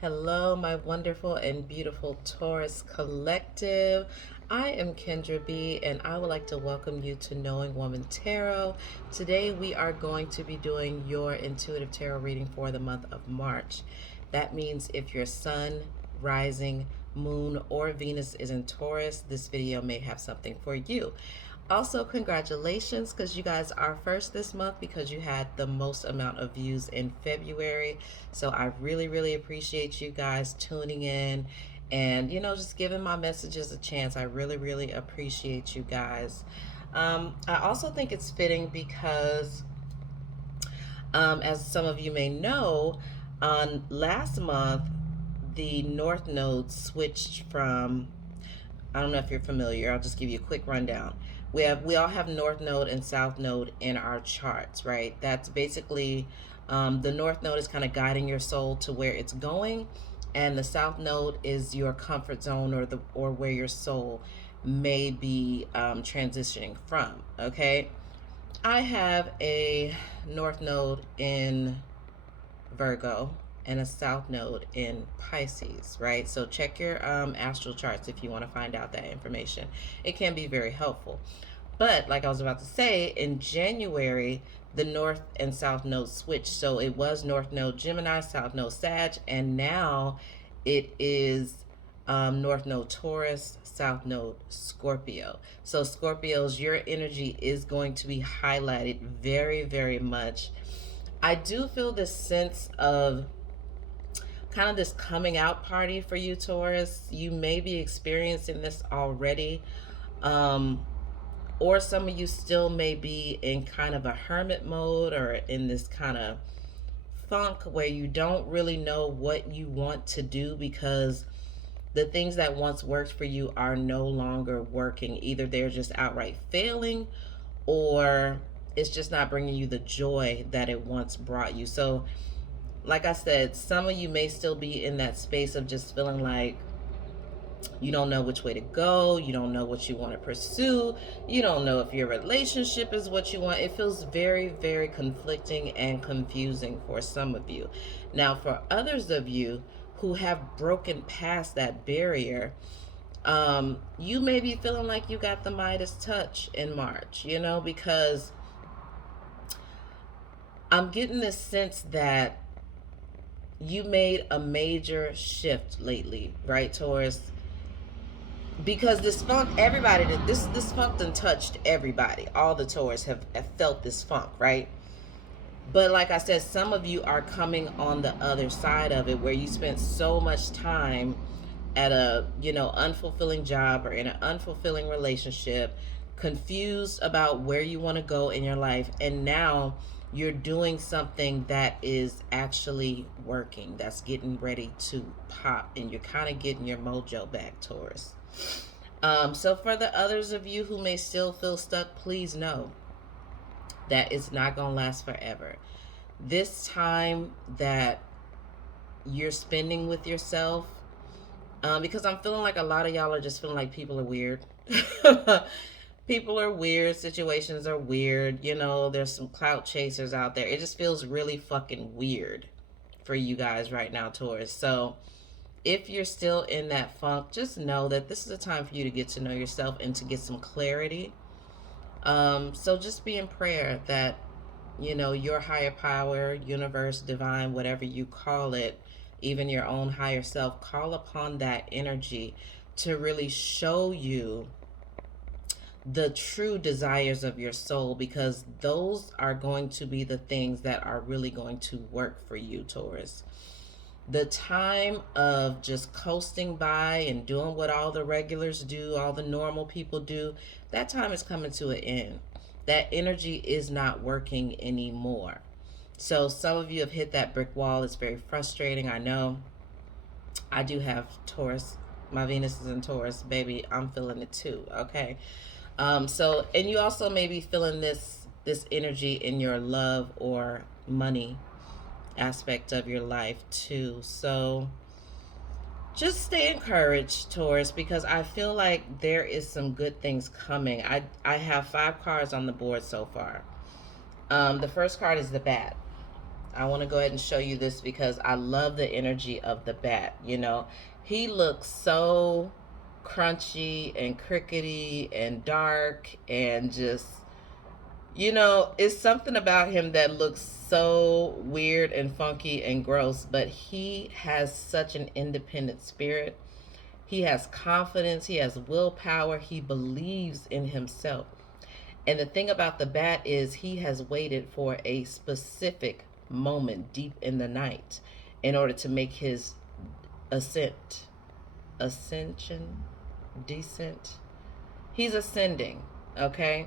Hello, my wonderful and beautiful Taurus collective. I am Kendra B, and I would like to welcome you to Knowing Woman Tarot. Today, we are going to be doing your intuitive tarot reading for the month of March. That means if your sun, rising, moon, or Venus is in Taurus, this video may have something for you. Also, congratulations because you guys are first this month because you had the most amount of views in February. So I really appreciate you guys tuning in and, just giving my messages a chance. I really appreciate you guys. I also think it's fitting because, as some of you may know, on last month, the North Node switched from, I don't know if you're familiar. I'll just give you a quick rundown. We all have North Node and South Node in our charts, right? That's basically the North Node is kind of guiding your soul to where it's going, and the South Node is your comfort zone or where your soul may be transitioning from. Okay, I have a North Node in Virgo and a South Node in Pisces, right? So check your astral charts if you want to find out that information. It can be very helpful. But like I was about to say, in January, the North and South Node switched. So it was North Node Gemini, South Node Sag, and now it is North Node Taurus, South Node Scorpio. So Scorpios, your energy is going to be highlighted very much. I do feel this sense of kind of this coming out party for you, Taurus. You may be experiencing this already. Or some of you still may be in kind of a hermit mode or in this kind of funk where you don't really know what you want to do because the things that once worked for you are no longer working. Either they're just outright failing or it's just not bringing you the joy that it once brought you. So like I said, some of you may still be in that space of just feeling like you don't know which way to go, you don't know what you want to pursue, you don't know if your relationship is what you want. It feels very conflicting and confusing for some of you. Now, for others of you who have broken past that barrier, you may be feeling like you got the Midas touch in March, because I'm getting this sense that you made a major shift lately, right, Taurus? Because this funk, everybody, this funk done touched everybody. All the Taurus have felt this funk, right? But like I said, some of you are coming on the other side of it where you spent so much time at a, unfulfilling job or in an unfulfilling relationship, confused about where you want to go in your life, and now you're doing something that is actually working, that's getting ready to pop, and you're kind of getting your mojo back, Taurus. So for the others of you who may still feel stuck, please know that it's not going to last forever. This time that you're spending with yourself, because I'm feeling like a lot of y'all are just feeling like people are weird. People are weird. Situations are weird. There's some clout chasers out there. It just feels really fucking weird for you guys right now, Taurus. So if you're still in that funk, just know that this is a time for you to get to know yourself and to get some clarity. So just be in prayer that, your higher power, universe, divine, whatever you call it, even your own higher self, call upon that energy to really show you the true desires of your soul, because those are going to be the things that are really going to work for you, Taurus. The time of just coasting by and doing what all the regulars do, all the normal people do, that time is coming to an end. That energy is not working anymore. So some of you have hit that brick wall. It's very frustrating. I know. I do have Taurus. My Venus is in Taurus, baby. I'm feeling it too. Okay. And you also may be feeling this energy in your love or money aspect of your life too. So just stay encouraged, Taurus, because I feel like there is some good things coming. I have 5 cards on the board so far. The first card is the Bat. I want to go ahead and show you this because I love the energy of the bat. You know, he looks so crunchy and crickety and dark and just, you know, it's something about him that looks so weird and funky and gross, but he has such an independent spirit. He has confidence, he has willpower, he believes in himself. And the thing about the bat is he has waited for a specific moment deep in the night in order to make his ascension, descent. He's ascending, okay?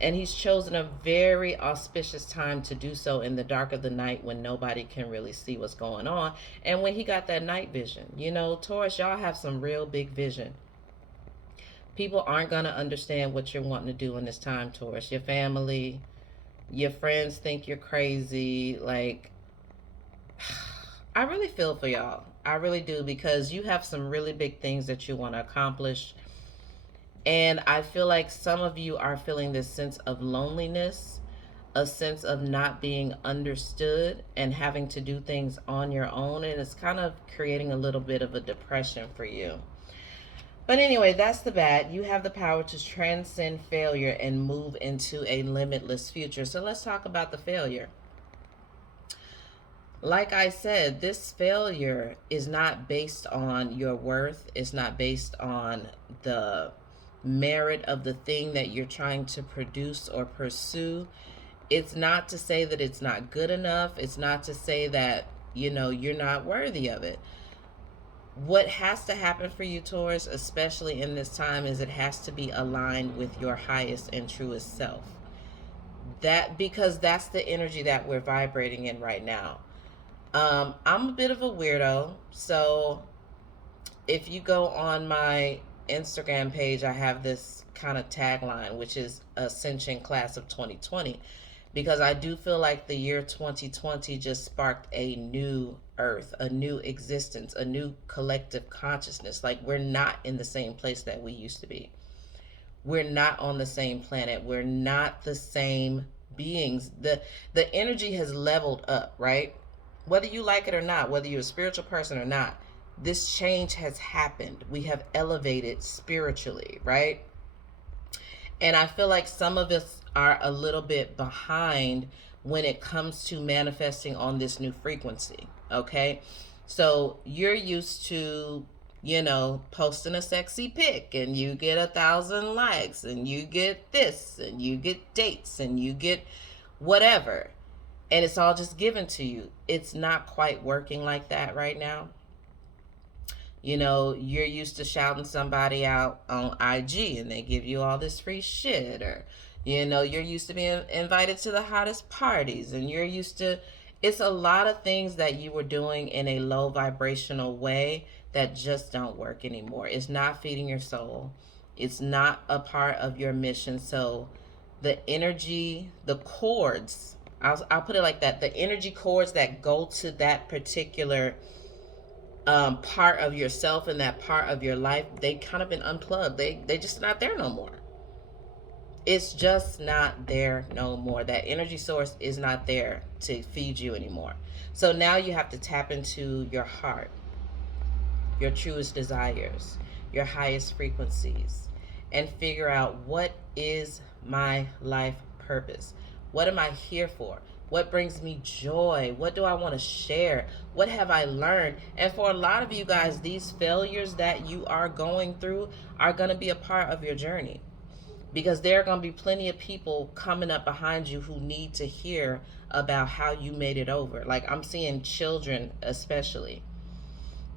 And he's chosen a very auspicious time to do so in the dark of the night when nobody can really see what's going on. And when he got that night vision, you know, Taurus, y'all have some real big vision. People aren't going to understand what you're wanting to do in this time, Taurus. Your family, your friends think you're crazy. Like, I really feel for y'all. I really do, because you have some really big things that you want to accomplish. And I feel like some of you are feeling this sense of loneliness, a sense of not being understood and having to do things on your own. And it's kind of creating a little bit of a depression for you. But anyway, that's the bat. You have the power to transcend failure and move into a limitless future. So let's talk about the failure. Like I said, this failure is not based on your worth. It's not based on the merit of the thing that you're trying to produce or pursue. It's not to say that it's not good enough. It's not to say that, you know, you're not worthy of it. What has to happen for you, Taurus, especially in this time, is it has to be aligned with your highest and truest self. Because that's the energy that we're vibrating in right now. I'm a bit of a weirdo, so if you go on my Instagram page, I have this kind of tagline, which is Ascension Class of 2020, because I do feel like the year 2020 just sparked a new earth, a new existence, a new collective consciousness. Like, we're not in the same place that we used to be. We're not on the same planet. We're not the same beings. The energy has leveled up, right? Whether you like it or not, whether you're a spiritual person or not, this change has happened. We have elevated spiritually, right? And I feel like some of us are a little bit behind when it comes to manifesting on this new frequency, okay? So you're used to, you know, posting a sexy pic and you get 1,000 likes and you get this and you get dates and you get whatever. And it's all just given to you. It's not quite working like that right now. You know, you're used to shouting somebody out on IG and they give you all this free shit. Or, you know, you're used to being invited to the hottest parties. And you're used to, it's a lot of things that you were doing in a low vibrational way that just don't work anymore. It's not feeding your soul. It's not a part of your mission. So the energy, the cords, I'll put it like that. The energy cords that go to that particular part of yourself and that part of your life, they kind of been unplugged. They just not there no more. It's just not there no more. That energy source is not there to feed you anymore. So now you have to tap into your heart, your truest desires, your highest frequencies, and figure out, what is my life purpose? What am I here for? What brings me joy? What do I want to share? What have I learned? And for a lot of you guys, these failures that you are going through are going to be a part of your journey, because there are going to be plenty of people coming up behind you who need to hear about how you made it over. Like, I'm seeing children especially.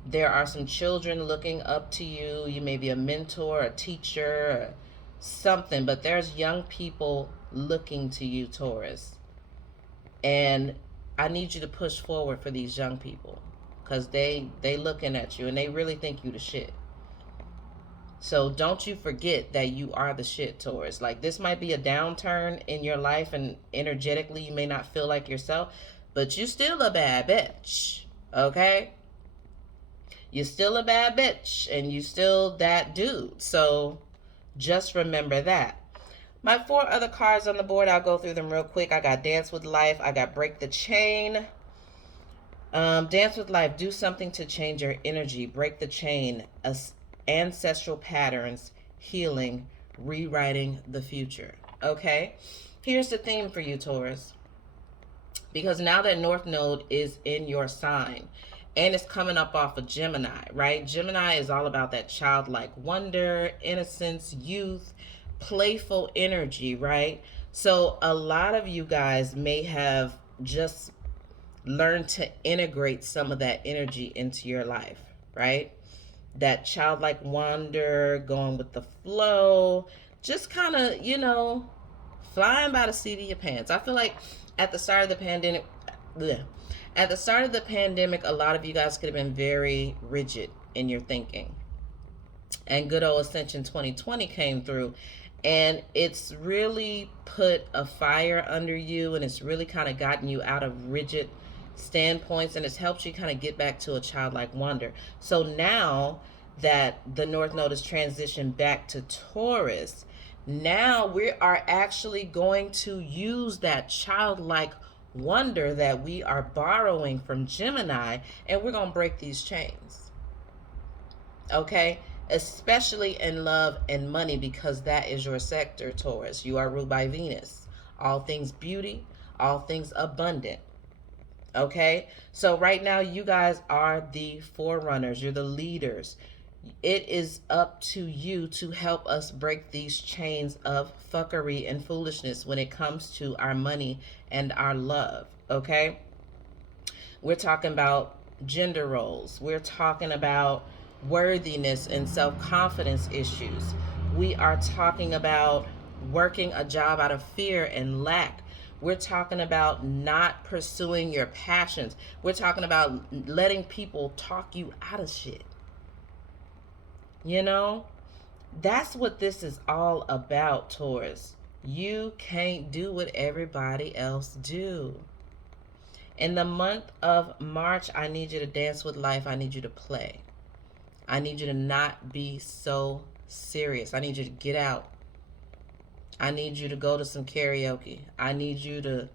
There are some children looking up to you. You may be a mentor, a teacher, or something, but there's young people looking to you, Taurus. And I need you to push forward for these young people, because they looking at you and they really think you the shit. So don't you forget that you are the shit, Taurus. Like, this might be a downturn in your life and energetically you may not feel like yourself, but you still a bad bitch, okay? You're still a bad bitch and you still that dude. So just remember that. My 4 other cards on the board, I'll go through them real quick. I got Dance with Life. I got Break the Chain. Dance with life. Do something to change your energy. Break the chain. Ancestral patterns. Healing. Rewriting the future. Okay? Here's the theme for you, Taurus. Because now that North Node is in your sign and it's coming up off of Gemini, right? Gemini is all about that childlike wonder, innocence, youth, playful energy, right? So a lot of you guys may have just learned to integrate some of that energy into your life, right? That childlike wonder, going with the flow, just kind of, flying by the seat of your pants. I feel like at the start of the pandemic, bleh, at the start of the pandemic, a lot of you guys could have been very rigid in your thinking. And good old Ascension 2020 came through, and it's really put a fire under you, and it's really kind of gotten you out of rigid standpoints, and it's helped you kind of get back to a childlike wonder. So now that the North Node has transitioned back to Taurus, now we are actually going to use that childlike wonder that we are borrowing from Gemini, and we're going to break these chains. Okay? Especially in love and money, because that is your sector, Taurus. You are ruled by Venus. All things beauty, all things abundant. Okay? So right now, you guys are the forerunners. You're the leaders. It is up to you to help us break these chains of fuckery and foolishness when it comes to our money and our love. Okay? We're talking about gender roles. We're talking about worthiness and self-confidence issues. We are talking about working a job out of fear and lack. We're talking about not pursuing your passions. We're talking about letting people talk you out of shit. That's what this is all about, Taurus. You can't do what everybody else do. In the month of March, I need you to dance with life. I need you to play. I need you to not be so serious. I need you to get out. I need you to go to some karaoke. I need you to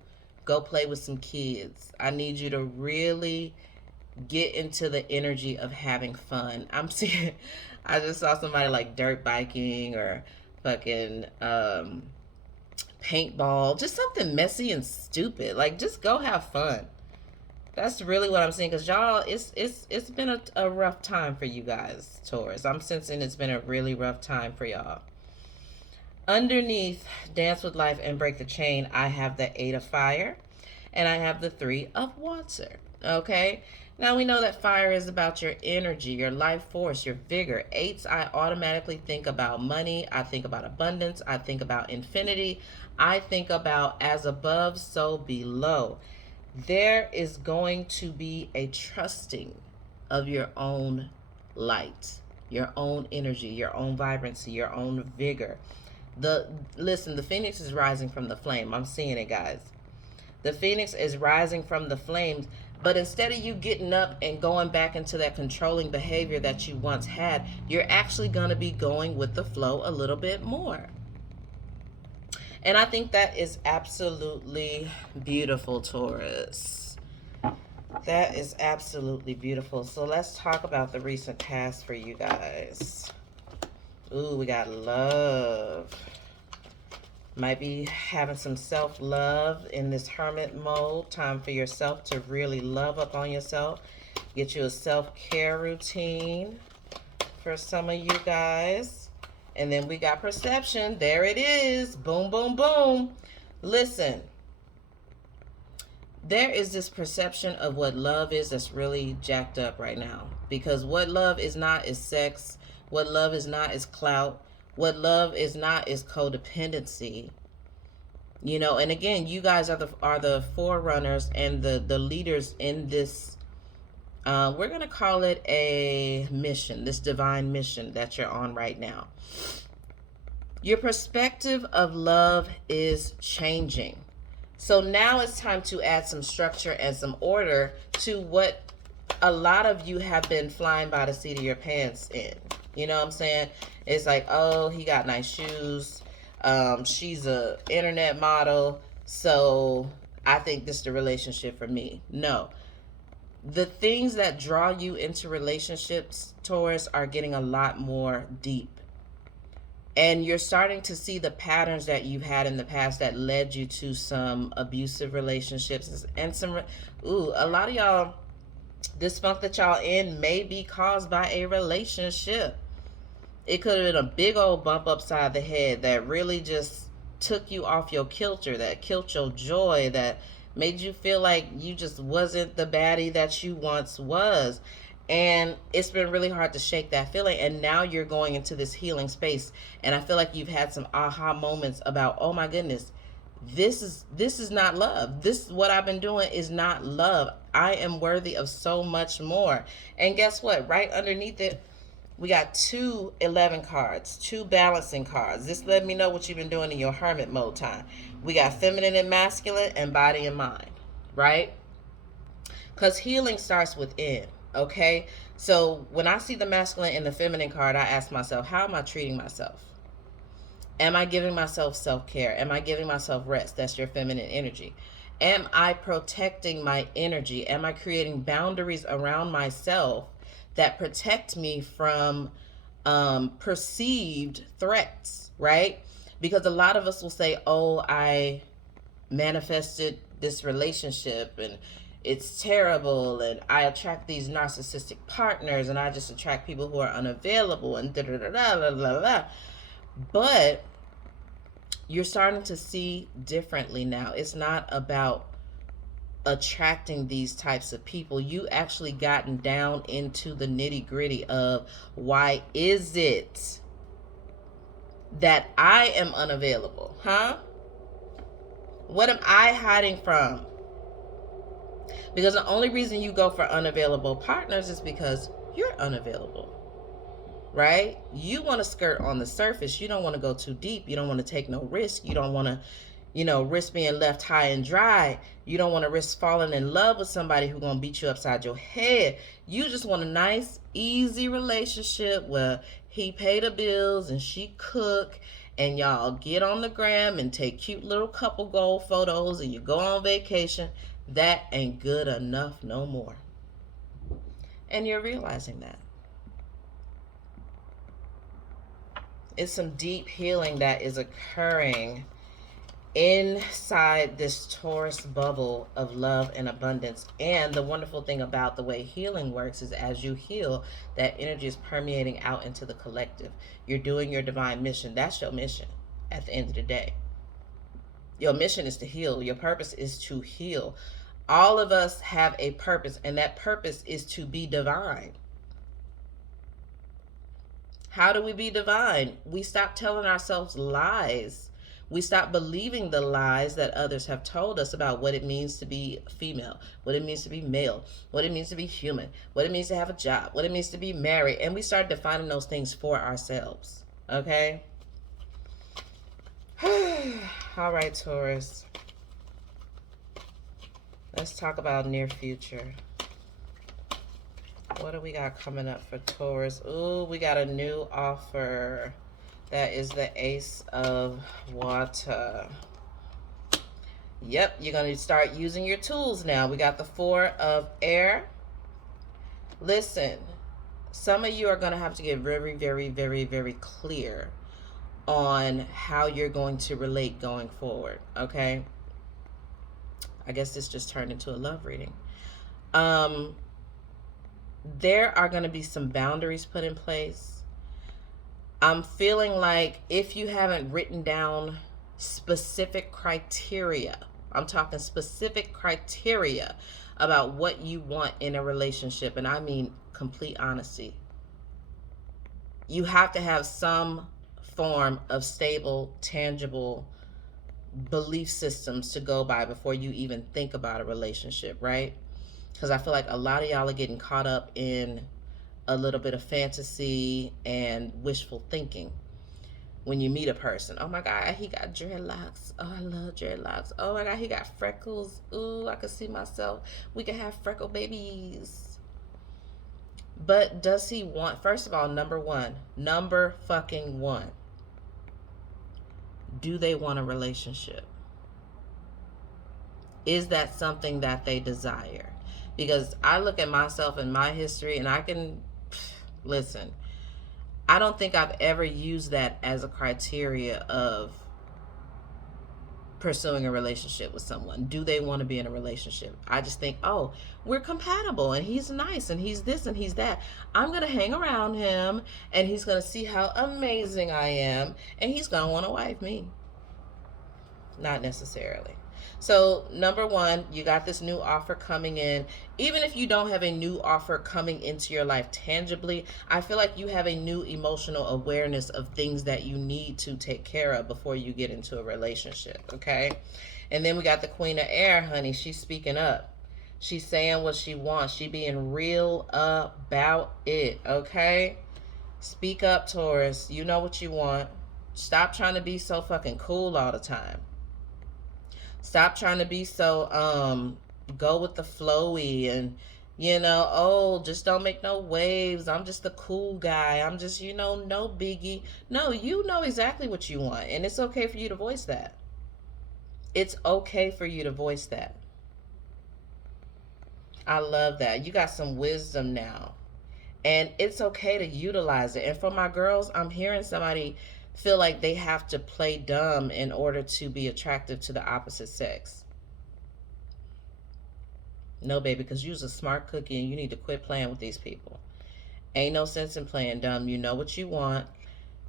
go play with some kids. I need you to really get into the energy of having fun. I'm seeing, I just saw somebody like dirt biking or fucking paintball, just something messy and stupid. Like, just go have fun. That's really what I'm seeing, because y'all, it's been a rough time for you guys, Taurus. I'm sensing it's been a really rough time for y'all. Underneath Dance with Life and Break the Chain, I have the 8 of Fire and I have the 3 of Water. Okay? Now we know that fire is about your energy, your life force, your vigor. 8s, I automatically think about money. I think about abundance. I think about infinity. I think about as above, so below. There is going to be a trusting of your own light, your own energy, your own vibrancy, your own vigor. Listen, the phoenix is rising from the flame. I'm seeing it, guys. The phoenix is rising from the flames, but instead of you getting up and going back into that controlling behavior that you once had, you're actually going to be going with the flow a little bit more. And I think that is absolutely beautiful, Taurus. That is absolutely beautiful. So let's talk about the recent past for you guys. Ooh, we got love. Might be having some self-love in this hermit mode. Time for yourself to really love up on yourself. Get you a self-care routine for some of you guys. And then we got perception. There it is. Boom, boom, boom. Listen. There is this perception of what love is that's really jacked up right now. Because what love is not is sex. What love is not is clout. What love is not is codependency. And again, you guys are the forerunners and the leaders in this. We're going to call it a mission, this divine mission that you're on right now. Your perspective of love is changing. So now it's time to add some structure and some order to what a lot of you have been flying by the seat of your pants in. You know what I'm saying? It's like, oh, he got nice shoes. She's a internet model. So I think this is the relationship for me. No. The things that draw you into relationships, Taurus, are getting a lot more deep. And you're starting to see the patterns that you've had in the past that led you to some abusive relationships and some, a lot of y'all, this funk that y'all in may be caused by a relationship. It could have been a big old bump upside the head that really just took you off your kilter, that killed your joy, that made you feel like you just wasn't the baddie that you once was. And it's been really hard to shake that feeling. And now you're going into this healing space. And I feel like you've had some aha moments about, oh my goodness, this is not love. This, what I've been doing, is not love. I am worthy of so much more. And guess what? Right underneath it, we got 2 11 cards, 2 balancing cards. This let me know what you've been doing in your hermit mode time. We got feminine and masculine and body and mind, right? Because healing starts within, okay? So when I see the masculine and the feminine card, I ask myself, how am I treating myself? Am I giving myself self-care? Am I giving myself rest? That's your feminine energy. Am I protecting my energy? Am I creating boundaries around myself that protect me from perceived threats, right? Because a lot of us will say, oh, I manifested this relationship and it's terrible, and I attract these narcissistic partners, and I just attract people who are unavailable, and da da da da da da. But you're starting to see differently now. It's not about attracting these types of people. You actually gotten down into the nitty gritty of, why is it that I am unavailable? Huh? What am I hiding from? Because the only reason you go for unavailable partners is because you're unavailable, right? You want to skirt on the surface. You don't want to go too deep. You don't want to take no risk. You don't want to, risk being left high and dry. You don't want to risk falling in love with somebody who's going to beat you upside your head. You just want a nice, easy relationship where he pay the bills and she cook, and y'all get on the gram and take cute little couple goal photos, and you go on vacation. That ain't good enough no more. And you're realizing that. It's some deep healing that is occurring inside this Taurus bubble of love and abundance. And the wonderful thing about the way healing works is, as you heal, that energy is permeating out into the collective. You're doing your divine mission. That's your mission at the end of the day. Your mission is to heal. Your purpose is to heal. All of us have a purpose, and that purpose is to be divine. How do we be divine? We stop telling ourselves lies. We stop believing the lies that others have told us about what it means to be female, what it means to be male, what it means to be human, what it means to have a job, what it means to be married. And we start defining those things for ourselves. Okay? All right, Taurus. Let's talk about near future. What do we got coming up for Taurus? Ooh, we got a new offer. That is the Ace of Water. Yep, you're going to start using your tools now. We got the 4 of Air. Listen, some of you are going to have to get very, very, very, very clear on how you're going to relate going forward, okay? I guess this just turned into a love reading. There are going to be some boundaries put in place. I'm feeling like if you haven't written down specific criteria, I'm talking specific criteria about what you want in a relationship, and I mean complete honesty. You have to have some form of stable, tangible belief systems to go by before you even think about a relationship, right? Because I feel like a lot of y'all are getting caught up in a little bit of fantasy and wishful thinking when you meet a person. Oh my God, he got dreadlocks. Oh, I love dreadlocks. Oh my God, he got freckles. Ooh, I could see myself. We could have freckle babies. But does he want, first of all, number fucking one, do they want a relationship? Is that something that they desire? Because I look at myself and my history, and I can listen. I don't think I've ever used that as a criteria of pursuing a relationship with someone. Do they want to be in a relationship? I just think, oh, we're compatible and he's nice and he's this and he's that. I'm going to hang around him and he's going to see how amazing I am and he's going to want to wife me. Not necessarily. So, number one, you got this new offer coming in. Even if you don't have a new offer coming into your life tangibly, I feel like you have a new emotional awareness of things that you need to take care of before you get into a relationship, okay? And then we got the Queen of Air, honey. She's speaking up. She's saying what she wants. She being real about it, okay? Speak up, Taurus. You know what you want. Stop trying to be so fucking cool all the time. Stop trying to be so go with the flowy and oh, just don't make no waves. I'm just the cool guy. I'm just, no biggie. No, you know exactly what you want, and it's okay for you to voice that. It's okay for you to voice that. I love that. You got some wisdom now. And it's okay to utilize it. And for my girls, I'm hearing somebody feel like they have to play dumb in order to be attractive to the opposite sex. No, baby, because you're a smart cookie and you need to quit playing with these people. Ain't no sense in playing dumb. You know what you want.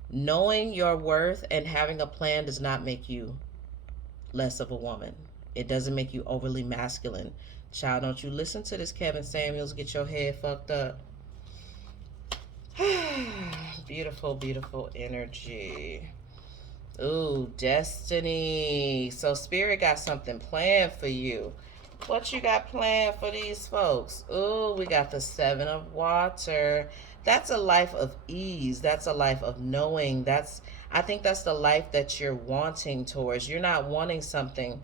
Knowing your worth and having a plan does not make you less of a woman. It doesn't make you overly masculine. Child, don't you listen to this Kevin Samuels. Get your head fucked up. Beautiful, beautiful energy. Ooh, destiny. So spirit got something planned for you. What you got planned for these folks? Ooh, we got the 7 of Water. That's a life of ease. That's a life of knowing. I think that's the life that you're wanting towards. You're not wanting something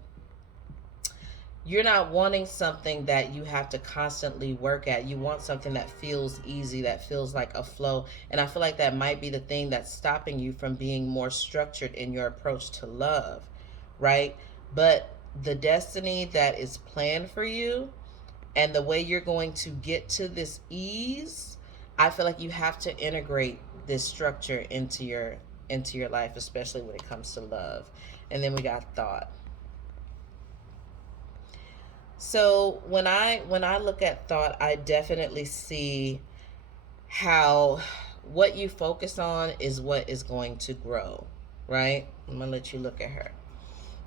that you have to constantly work at. You want something that feels easy, that feels like a flow. And I feel like that might be the thing that's stopping you from being more structured in your approach to love, right? But the destiny that is planned for you and the way you're going to get to this ease, I feel like you have to integrate this structure into your life, especially when it comes to love. And then we got thought. So when I look at thought, I definitely see how what you focus on is what is going to grow, right? I'm gonna let you look at her,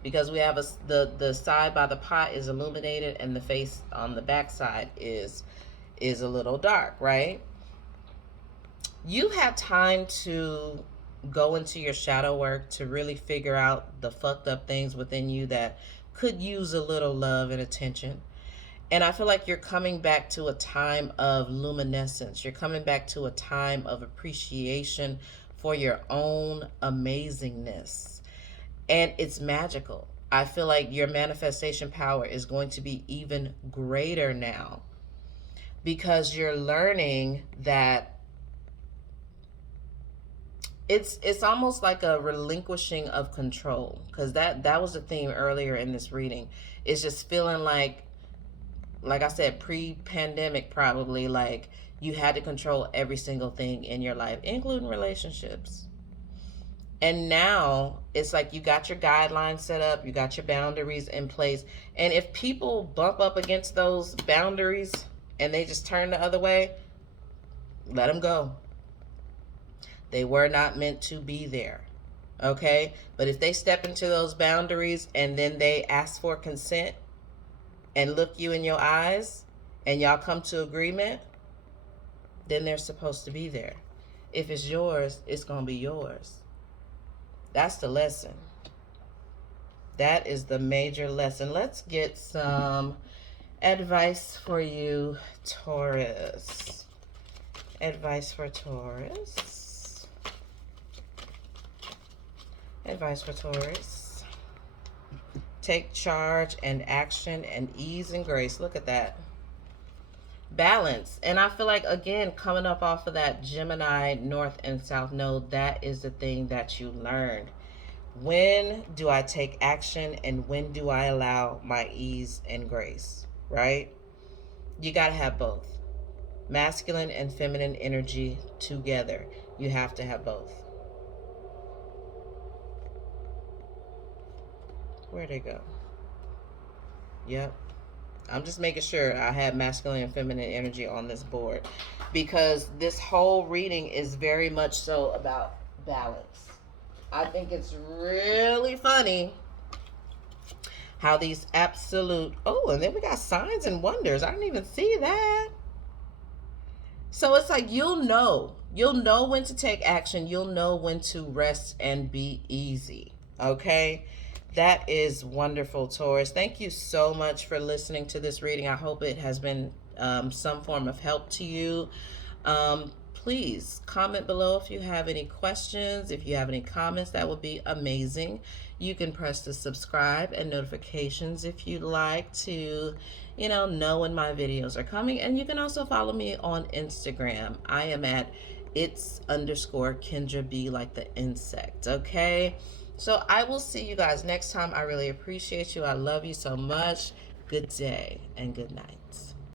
because we have the side by the pot is illuminated and the face on the back side is a little dark, right? You have time to go into your shadow work to really figure out the fucked up things within you that could use a little love and attention. And I feel like you're coming back to a time of luminescence. You're coming back to a time of appreciation for your own amazingness. And it's magical. I feel like your manifestation power is going to be even greater now, because you're learning that it's almost like a relinquishing of control, because that was the theme earlier in this reading. It's just feeling like I said, pre-pandemic, probably, like you had to control every single thing in your life, including relationships. And now it's like you got your guidelines set up, you got your boundaries in place. And if people bump up against those boundaries and they just turn the other way, let them go. They were not meant to be there. Okay? But if they step into those boundaries and then they ask for consent and look you in your eyes and y'all come to agreement, then they're supposed to be there. If it's yours, it's going to be yours. That's the lesson. That is the major lesson. Let's get some advice for you, Taurus. Advice for Taurus. Advice for Taurus. Take charge and action and ease and grace. Look at that. Balance. And I feel like, again, coming up off of that Gemini North and South node, that is the thing that you learned. When do I take action and when do I allow my ease and grace, right? You got to have both. Masculine and feminine energy together. You have to have both. Where'd they go? Yep. I'm just making sure I have masculine and feminine energy on this board, because this whole reading is very much so about balance. I think it's really funny how these absolute, oh, and then we got signs and wonders. I didn't even see that. So it's like you'll know when to take action, you'll know when to rest and be easy. Okay, that is wonderful, Taurus. Thank you so much for listening to this reading. I hope it has been some form of help to you. Please comment below if you have any questions. If you have any comments, that would be amazing. You can press the subscribe and notifications if you'd like to, know when my videos are coming. And you can also follow me on Instagram. I am at its_Kendra B, like the insect. Okay. So I will see you guys next time. I really appreciate you. I love you so much. Good day and good night.